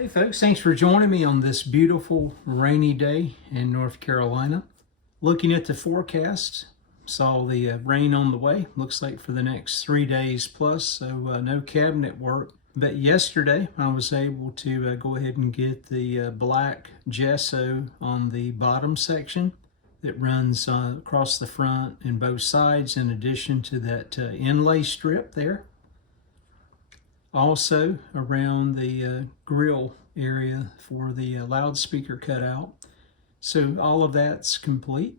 Hey folks, thanks for joining me on this beautiful rainy day in North Carolina. Looking at the forecast, saw the rain on the way. Looks like for the next 3 days plus, so no cabinet work. But yesterday I was able to go ahead and get the black gesso on the bottom section that runs across the front and both sides, in addition to that inlay strip there. Also around the grille area for the loudspeaker cutout. So all of that's complete,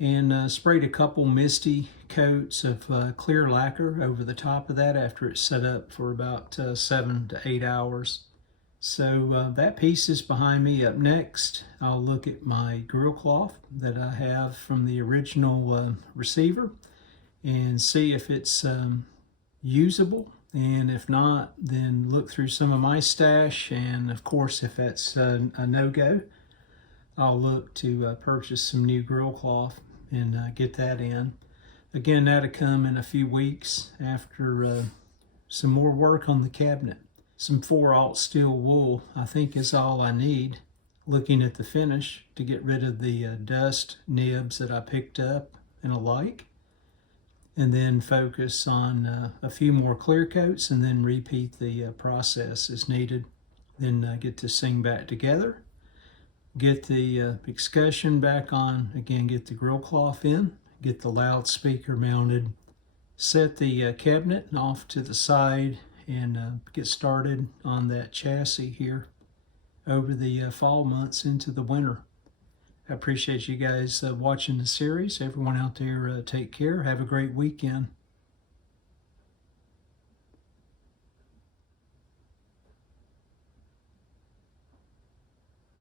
and sprayed a couple misty coats of clear lacquer over the top of that after it's set up for about 7 to 8 hours. So that piece is behind me. Up next, I'll look at my grill cloth that I have from the original receiver and see if it's usable. And if not, then look through some of my stash, and of course if that's a no-go, I'll look to purchase some new grill cloth and get that in. Again, that'll come in a few weeks after some more work on the cabinet. Some 4/0 steel wool I think is all I need, looking at the finish, to get rid of the dust nibs that I picked up and alike. And then focus on a few more clear coats, and then repeat the process as needed. Then get this thing back together, get the excussion back on, again get the grill cloth in, get the loudspeaker mounted, set the cabinet off to the side, and get started on that chassis here over the fall months into the winter. I appreciate you guys watching the series. Everyone out there, take care. Have a great weekend.